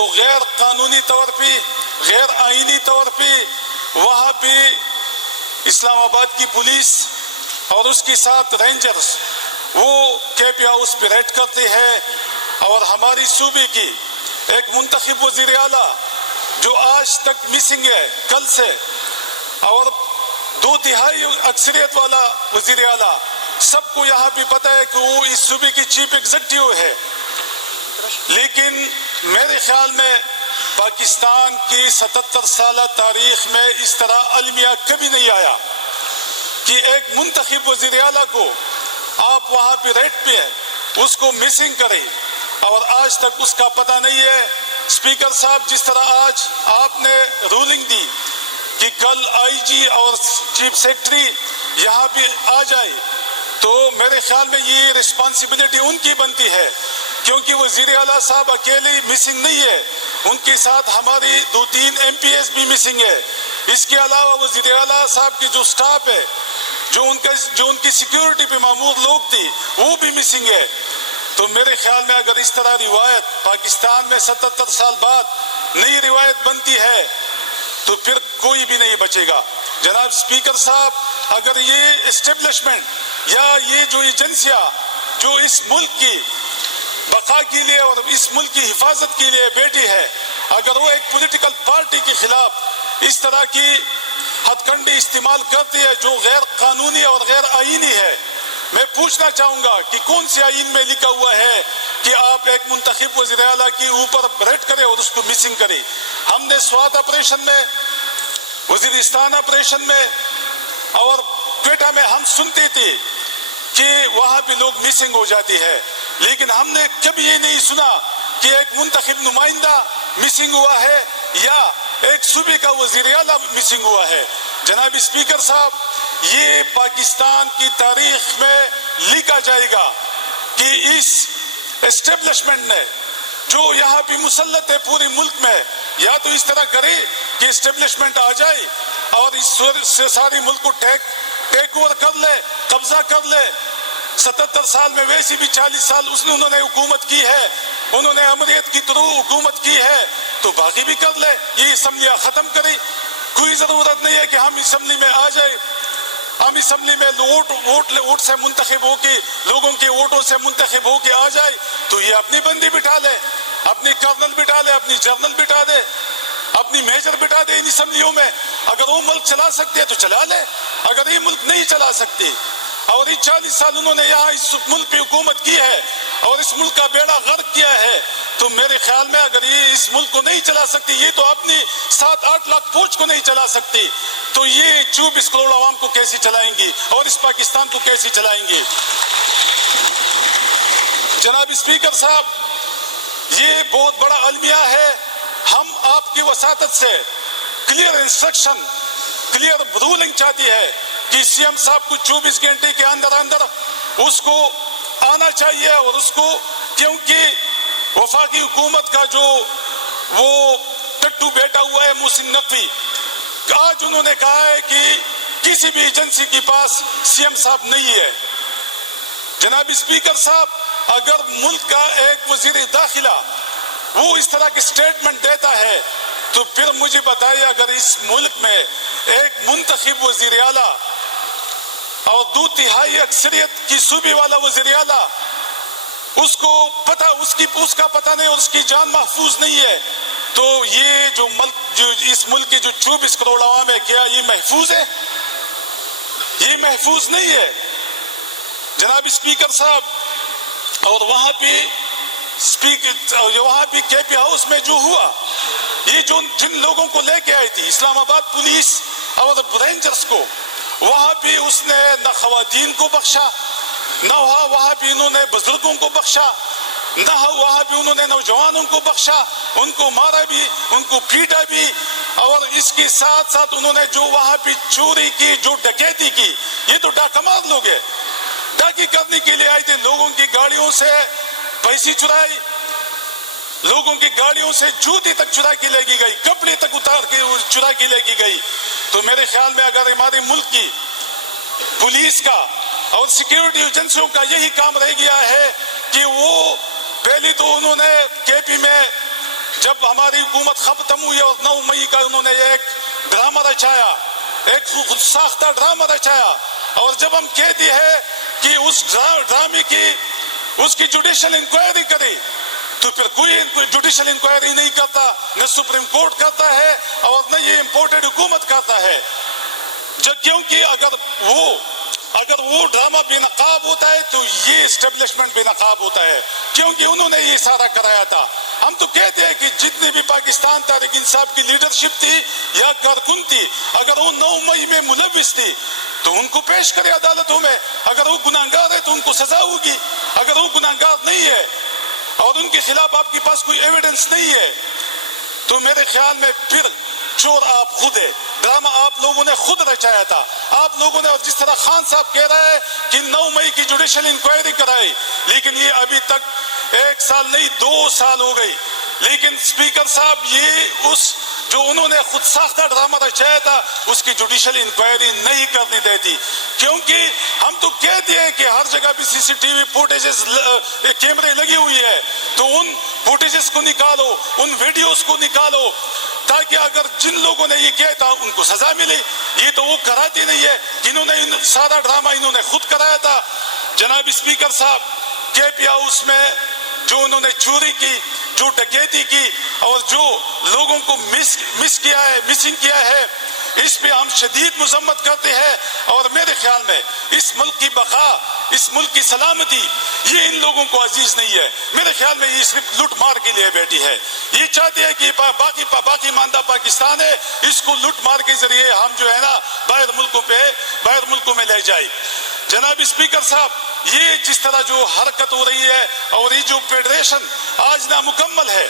تو غیر قانونی طور پہ، غیر آئینی طور پہ وہاں پہ اسلام آباد کی پولیس اور اس کے ساتھ رینجرز وہ کے پی ہاؤس پہ ریڈ کرتے ہیں، اور ہماری صوبے کی ایک منتخب وزیر اعلیٰ جو آج تک مسنگ ہے کل سے، اور 2/3 اکثریت والا وزیر اعلیٰ، سب کو یہاں بھی پتہ ہے کہ وہ اس صوبے کی چیف ایگزیکٹو ہے. لیکن میرے خیال میں پاکستان کی 77 سالہ تاریخ میں اس طرح المیہ کبھی نہیں آیا کہ ایک منتخب وزیر اعلیٰ کو آپ وہاں پہ ریٹ پہ ہیں، اس کو مسنگ کریں اور آج تک اس کا پتہ نہیں ہے. اسپیکر صاحب، جس طرح آج آپ نے رولنگ دی کہ کل آئی جی اور چیف سیکرٹری یہاں بھی آ جائے، تو میرے خیال میں یہ رسپانسبلٹی ان کی بنتی ہے، کیونکہ وزیر اعلیٰ صاحب اکیلے مسنگ نہیں ہے، ان کے ساتھ ہماری 2-3 MPs بھی مسنگ ہے. اس کے علاوہ وزیر اعلیٰ صاحب کی جو سٹاف ہے، جو ان کی سیکیورٹی پہ معمور لوگ تھی، وہ بھی مسنگ ہے. تو میرے خیال میں اگر اس طرح روایت پاکستان میں 77 سال بعد نئی روایت بنتی ہے تو پھر کوئی بھی نہیں بچے گا. جناب اسپیکر صاحب، اگر یہ اسٹیبلشمنٹ یا یہ جو ایجنسیاں جو اس ملک کی بقا کے لیے اور اس ملک کی حفاظت کے لیے بیٹھی ہے، اگر وہ ایک پولیٹیکل پارٹی کے خلاف اس طرح کی ہتھ کنڈی استعمال کرتی ہے جو غیر قانونی اور غیر آئینی ہے، میں پوچھنا چاہوں گا کہ کون سی آئین میں لکھا ہوا ہے کہ آپ ایک منتخب وزیر اعلیٰ کے اوپر ریڈ کریں اور اس کو مسنگ کریں؟ ہم نے سوات آپریشن میں، وزیرستان آپریشن میں اور کوئٹہ میں ہم سنتے تھے کہ وہاں پہ لوگ مسنگ ہو جاتی ہے، لیکن ہم نے کبھی یہ نہیں سنا کہ ایک منتخب نمائندہ مسنگ ہوا ہے یا ایک صوبے کا وزیر اعلیٰ مسنگ ہوا ہے. جناب اسپیکر صاحب، یہ پاکستان کی تاریخ میں لکھا جائے گا کہ اس اسٹیبلشمنٹ نے جو یہاں پہ مسلط ہے پورے ملک میں، یا تو اس طرح کرے کہ اسٹیبلشمنٹ آ جائے اور اس سے سارے ملک کو ٹیک اوور کر لے، قبضہ کر لے. 77 سال میں ویسی بھی 40 سال انہوں نے حکومت کی ہے، انہوں نے امریت کی طرح حکومت کی ہے، تو باقی بھی کر لے. یہ اسمبلیاں ختم کرے، کوئی ضرورت نہیں ہے کہ ہم اسمبلی میں آ جائے. ہم اسمبلی میں ووٹ سے منتخب ہو کے، لوگوں کے ووٹوں سے منتخب ہو کے آ جائے تو یہ اپنی بندی بٹھا لے، اپنی کرنل بٹھا لے، اپنی جنرل بٹھا دے، اپنی میجر بٹھا دے ان اسمبلیوں میں. اگر وہ ملک چلا سکتے ہیں تو چلا لے، اگر یہ ملک نہیں چلا سکتے اور یہ 40 سال انہوں نے یہاں اس ملک پہ حکومت کی ہے اور اس ملک کا بیڑا غرق کیا ہے، تو میرے خیال میں اگر یہ اس ملک کو نہیں چلا سکتی، یہ تو اپنی 7-8 لاکھ فوج کو نہیں چلا سکتی، تو یہ 24 کروڑ عوام کو کیسے چلائیں گی اور اس پاکستان کو کیسے چلائیں گے؟ جناب اسپیکر صاحب، یہ بہت بڑا المیہ ہے. ہم آپ کی وساطت سے کلیئر انسٹرکشن، کلیئر رولنگ چاہتی ہے کہ سی ایم صاحب کو 24 گھنٹے کے اندر اندر اس کو آنا چاہیے، اور اس کو، کیونکہ وفاقی حکومت کا جو وہ ٹٹو بیٹا ہوا ہے محسن نقوی، آج انہوں نے کہا ہے کہ کسی بھی ایجنسی کے پاس سی ایم صاحب نہیں ہے. جناب اسپیکر صاحب، اگر ملک کا ایک وزیر داخلہ وہ اس طرح کی سٹیٹمنٹ دیتا ہے تو پھر مجھے بتائیے، اگر اس ملک میں ایک منتخب وزیر اعلیٰ اور 2/3 اکثریت کی صوبے والا وزیر اعلیٰ، اس کو پتہ، اس کا پتہ نہیں اور اس کی جان محفوظ نہیں ہے، تو یہ جو ملک، جو اس ملک کے جو 24 کروڑ عوام ہے، کیا یہ محفوظ ہے؟ یہ محفوظ نہیں ہے. جناب اسپیکر صاحب، اور وہاں بھی کے پی ہاؤس میں جو ہوا، یہ جو جن لوگوں کو لے کے آئی تھی اسلام آباد پولیس اور رینجرز کو، وہاں بھی اس نے نہ خواتین کو بخشا، نہ وہاں بھی انہوں نے بزرگوں کو بخشا، نہ وہاں بھی انہوں نے نوجوانوں کو بخشا، ان کو مارا بھی، ان کو پیٹا بھی، اور اس کے ساتھ ساتھ انہوں نے جو وہاں پہ چوری کی، جو ڈکیتی کی، یہ تو ڈاکہ مار لوگ ہیں، ڈاکی کرنے کے لیے آئے تھے، لوگوں کی گاڑیوں سے پیسے چرائی، لوگوں کی گاڑیوں سے جوتی تک چرا کے لے گئی، کپڑے تک اتار کے چرا کے لے گئی. تو میرے خیال میں اگر ہمارے ملک کی پولیس کا اور سیکیورٹی ایجنسیوں کا یہی کام رہ گیا ہے کہ وہ پہلی تو انہوں نے کے پی میں جب ہماری حکومت ختم ہوئی اور 9 مئی کا انہوں نے ایک ڈرامہ رچایا، ایک خود ساختہ ڈرامہ رچایا، اور جب ہم کہتے ہیں کہ اس ڈرامے کی اس کی جوڈیشل انکوائری کرے تو پھر کوئی جوڈیشل انکوائری نہیں کرتا، نہ سپریم کورٹ کرتا ہے اور نہ یہ امپورٹڈ حکومت کرتا ہے، کیونکہ اگر وہ ڈرامہ بے نقاب ہوتا ہے تو یہ اسٹیبلشمنٹ بے نقاب ہوتا ہے، کیونکہ انہوں نے یہ سارا کرایا تھا۔ ہم تو کہتے ہیں کہ جتنے بھی پاکستان تحریک انصاف کی لیڈرشپ تھی یا کارکن تھی، اگر وہ 9 مئی میں ملوث تھی تو ان کو پیش کرے عدالتوں میں، اگر وہ گناہگار ہے تو ان کو سزا ہوگی، اگر وہ گناہگار نہیں ہے اور ان کے خلاف آپ کے پاس کوئی ایویڈنس نہیں ہے تو میرے خیال میں پھر چور آپ خود ہے، ڈرامہ آپ لوگوں نے خود رچایا تھا۔ آپ لوگوں نے، جس طرح خان صاحب کہہ رہے ہیں کہ 9 مئی کی جوڈیشل انکوائری کرائی، لیکن یہ ابھی تک 1 سال نہیں 2 سال ہو گئی، لیکن اسپیکر صاحب یہ اس جو انہوں نے خود ساختہ ڈرامہ رچایا تھا اس کی جوڈیشل انکوائری نہیں کرنے دیتی، کیونکہ ہم تو کہتے ہیں کہ ہر جگہ بھی سی سی ٹی وی فوٹیجز کیمرے لگی ہوئی ہے، تو ان فوٹیجز کو نکالو، ان ویڈیوز کو نکالو، تاکہ اگر جن لوگوں نے یہ کیا تھا ان کو سزا ملے۔ یہ تو وہ کراتے نہیں ہے، جنہوں نے سارا ڈرامہ انہوں نے خود کرایا تھا۔ جناب اسپیکر صاحب، کے پی ہاؤس میں جو انہوں نے چوری کی، جو ڈکیتی کی اور جو لوگوں کو مسنگ کیا ہے، اس پہ ہم شدید مذمت کرتے ہیں، اور میرے خیال میں اس ملک کی بقا، اس ملک کی سلامتی یہ ان لوگوں کو عزیز نہیں ہے۔ میرے خیال میں یہ صرف لوٹ مار کے لیے بیٹھی ہے، یہ چاہتی ہے کہ باقی ماندہ پاکستان ہے، اس کو لوٹ مار کے ذریعے ہم جو ہے نا باہر ملکوں میں لے جائے۔ جناب اسپیکر صاحب، یہ جس طرح جو حرکت ہو رہی ہے اور یہ جو فیڈریشن آج نامکمل ہے،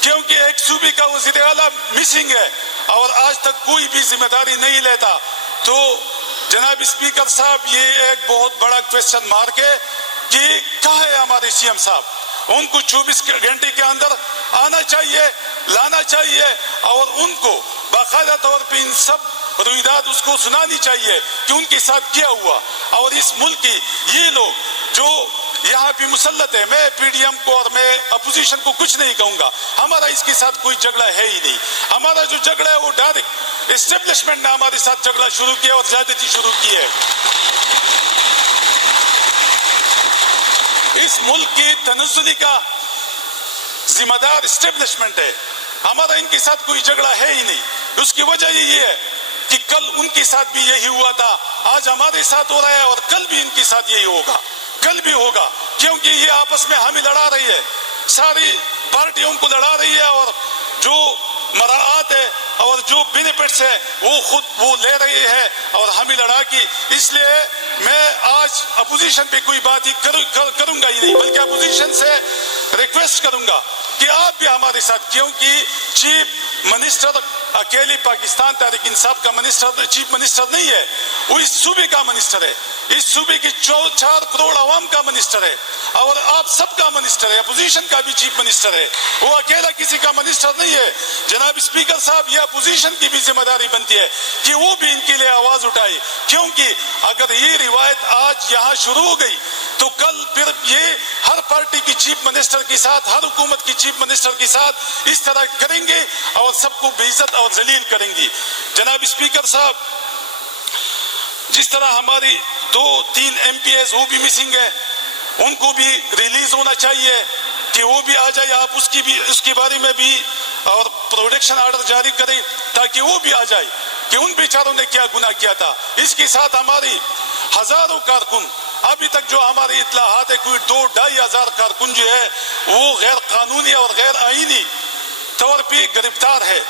کیونکہ ایک صوبے کا وزیر اعلیٰ مسنگ ہے اور آج تک کوئی بھی ذمہ داری نہیں لیتا، تو جناب اسپیکر صاحب یہ ایک بہت بڑا کویسچن مارک ہے کہ کہاں ہے ہمارے سی ایم صاحب۔ ان کو 24 گھنٹے کے اندر آنا چاہیے، لانا چاہیے، اور ان کو باقاعدہ طور پہ ان سب رویداد اس کو سنانی چاہیے کہ ان کے ساتھ کیا ہوا، اور اس ملک کی یہ لوگ جو یہاں پہ مسلط ہے، میں پی ڈی ایم کو اور میں اپوزیشن کو کچھ نہیں کہوں گا، ہمارا اس کے ساتھ کوئی جھگڑا ہے ہی نہیں، ہمارا جو جھگڑا ہے وہ ڈائریکٹ اسٹیبلشمنٹ نے ہمارے ساتھ جھگڑا شروع کیا اور زیادتی شروع کی ہے۔ اس ملک کی تنزلی کا ذمہ دار اسٹیبلشمنٹ ہے، ہمارا ان کے ساتھ کوئی جھگڑا ہے ہی نہیں۔ اس کی وجہ یہ ہے کہ کل ان کے ساتھ بھی یہی ہوا تھا، آج ہمارے ساتھ ہو رہا ہے اور کل بھی ان کے ساتھ یہی ہوگا، کل بھی ہوگا، کیونکہ یہ آپس میں ہمیں لڑا رہی ہے، ساری پارٹیوں کو لڑا رہی ہے، اور جو مراعات ہے اور جو بینیفٹس ہے وہ لے رہی ہے اور ہمیں لڑا کی۔ اس لیے میں آج اپوزیشن پہ کوئی بات ہی کروں گا ہی نہیں، بلکہ اپوزیشن سے ریکویسٹ کروں گا کہ آپ بھی ہمارے ساتھ، کیونکہ چیف منسٹر اکیلی پاکستان تحریک انصاف کا چیف منسٹر نہیں ہے، وہ اس صوبے کا منسٹر ہے، اس صوبے کی 4 کروڑ عوام کا منسٹر ہے، اور آپ سب کا منسٹر ہے، اپوزیشن کا بھی چیف منسٹر ہے، وہ اکیلا کسی کا منسٹر نہیں ہے۔ جناب اسپیکر صاحب، یہ اپوزیشن کی بھی ذمہ داری بنتی ہے کہ وہ بھی ان کے لیے آواز اٹھائے، کیونکہ اگر یہ روایت آج یہاں شروع ہو گئی تو کل پھر یہ ہر پارٹی کی چیف منسٹر کے ساتھ، ہر حکومت کی چیف منسٹر کے ساتھ اس طرح کریں گے اور سب کو بے عزت اور ذلیل کریں گی۔ جناب اسپیکر صاحب، جس طرح ہماری 2-3 ایم پی ایز وہ بھی مسنگ ہے، ان کو بھی ریلیز ہونا چاہیے کہ وہ بھی آ جائے، آپ اس کے بارے میں بھی اور پروٹیکشن آرڈر جاری کریں تاکہ وہ بھی آ جائے کہ ان بیچاروں نے کیا گناہ کیا تھا۔ اس کے ساتھ ہماری ہزاروں کارکن، ابھی تک جو ہماری اطلاعات ہے کوئی 2-2.5 ہزار کارکن جو ہے وہ غیر قانونی اور غیر آئینی طور پہ گرفتار ہے۔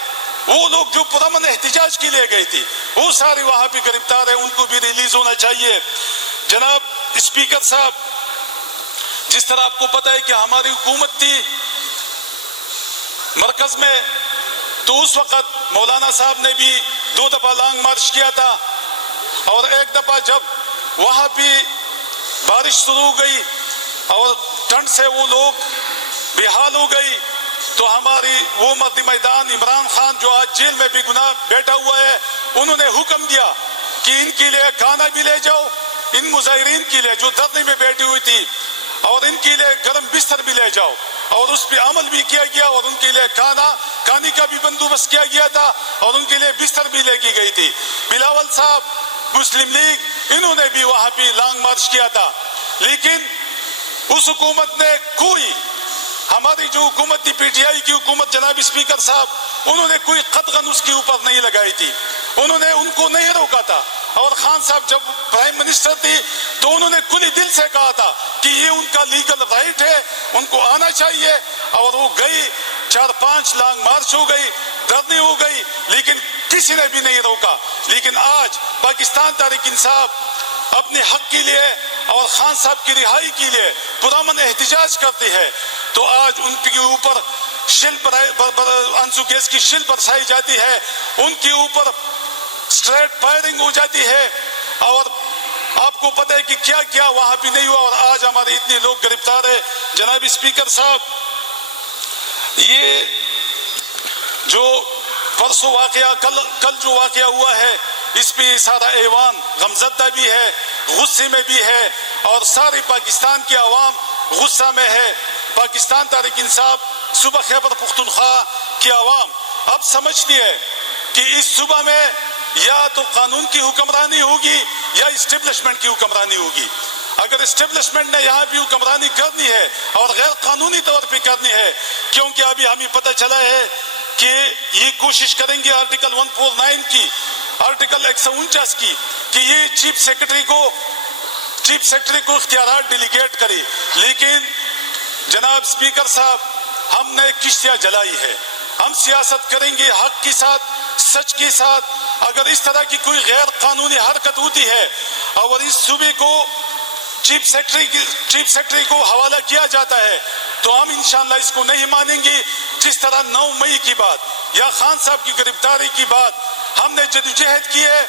وہ لوگ جو پرامن احتجاج کے لیے گئے تھے وہ سارے وہاں پہ گرفتار ہیں، ان کو بھی ریلیز ہونا چاہیے۔ جناب اسپیکر صاحب، جس طرح آپ کو پتہ ہے کہ ہماری حکومت تھی مرکز میں، تو اس وقت مولانا صاحب نے بھی 2 دفعہ لانگ مارچ کیا تھا، اور ایک دفعہ جب وہاں پہ بارش شروع ہو گئی اور ٹھنڈ سے وہ لوگ بے حال ہو گئی، تو ہماری وہ مرد میدان عمران خان جو آج جیل میں بھی گناہ بیٹھا ہوا ہے، انہوں نے حکم دیا کہ ان کے لیے کھانا بھی لے جاؤ، ان مظاہرین کے لیے جو دھرنے میں بیٹھی ہوئی تھی، اور ان کے لیے گرم بستر بھی لے جاؤ، اور اس پہ عمل بھی کیا گیا اور ان کے لیے کھانے کا بھی بندوبست کیا گیا تھا اور ان کے لیے بستر بھی لے کی گئی تھی. بلاول صاحب مسلم لیگ انہوں نے بھی وہاں پہ لانگ مارچ کیا تھا, لیکن اس حکومت نے کوئی, ہماری جو حکومت تھی پی ٹی آئی کی حکومت جناب اسپیکر صاحب, انہوں نے کوئی قدغن اس کے اوپر نہیں لگائی تھی, انہوں نے ان کو نہیں روکا تھا. اور خان صاحب جب پرائم منسٹر تھی تو انہوں نے کھلی دل سے کہا تھا کہ یہ ان کا لیگل رائٹ ہے, ان کو آنا چاہیے. اور وہ گئی, 4-5 لانگ مارچ ہو گئی, دھرنے ہو گئی, لیکن کسی نے بھی نہیں روکا. لیکن آج پاکستان تحریک انصاف اپنے حق کے لیے اور خان صاحب کی رہائی کے لیے پرامن احتجاج کرتی ہے, تو آج ان کے اوپر آنسو گیس کی شل برسائی جاتی ہے, ان کے اوپر اسٹریٹ فائرنگ ہو جاتی ہے. اور آپ کو پتہ ہے کہ کیا کیا وہاں پہ نہیں ہوا, اور آج ہمارے اتنے لوگ گرفتار ہیں. جناب اسپیکر صاحب, یہ جو پرسوں واقعہ, کل جو واقعہ ہوا ہے, اس پہ سارا ایوان غمزدہ بھی ہے, غصے میں بھی ہے, اور سارے پاکستان کی عوام غصہ میں ہے. پاکستان تحریک انصاف صوبہ خیبر پختونخوا کی عوام اب سمجھتی ہے کہ اس صوبہ میں یا تو قانون کی حکمرانی ہوگی یا اسٹیبلشمنٹ کی حکمرانی ہوگی. اگر اسٹیبلشمنٹ نے یہاں بھی حکمرانی کرنی ہے اور غیر قانونی طور پہ کرنی ہے, کیونکہ ابھی ہمیں پتہ چلا ہے کہ یہ کوشش کریں گے آرٹیکل 149 کی, آرٹیکل 149 کی, کہ یہ چیف سیکرٹری کو اختیارات ڈیلیگیٹ کرے. لیکن جناب اسپیکر صاحب, ہم نے کشتیاں جلائی ہے, ہم سیاست کریں گے حق کے ساتھ, سچ کے ساتھ. اگر اس طرح کی کوئی غیر قانونی حرکت ہوتی ہے اور اس صوبے کو چیف سیکرٹری کو حوالہ کیا جاتا ہے, تو ہم انشاءاللہ اس کو نہیں مانیں گے. جس طرح 9 مئی کی بات یا خان صاحب کی گرفتاری کی بات ہم نے جدوجہد کی ہے,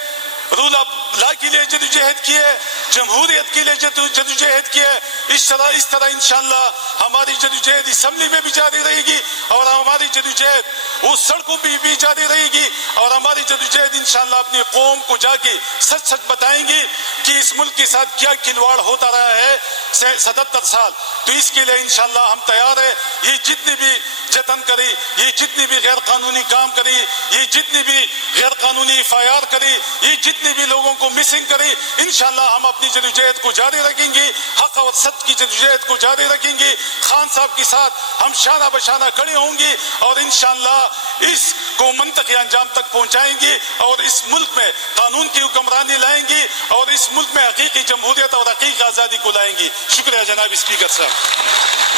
رول آف لا کے لیے جدوجہد کی ہے, جمہوریت کے لیے جدوجہد کی ہے, اس طرح انشاءاللہ ہماری جدوجہد اسمبلی میں بھی جاری رہے گی, اور ہماری جدوجہد اس سڑکوں پہ بھی جاری رہے گی, اور ہماری جدوجہد انشاءاللہ اپنی قوم کو جا کے سچ بتائیں گی کہ اس ملک کے ساتھ کیا کھلواڑ ہوتا رہا ہے 77 سال. تو اس کے لیے انشاءاللہ ہم تیار ہیں. یہ جتنی بھی جتن کری, یہ جتنی بھی غیر قانونی کام کری, یہ جتنی بھی غیر قانونی FIR کری, یہ جتنی بھی لوگوں کو مسنگ کری, انشاءاللہ ہم اپنی جدوجہد کو جاری رکھیں گے, حق اور سچ کی جدوجہد کو جاری رکھیں گے. خان صاحب کے ساتھ ہم شانہ بشانہ کھڑے ہوں گے, اور انشاءاللہ اس کو منطقی انجام تک پہنچائیں گے, اور اس ملک میں قانون کی حکمرانی لائیں گے, اور اس ملک میں حقیقی جمہوریت اور حقیقی آزادی کو لائیں گے. شکریہ جناب اسپیکر صاحب.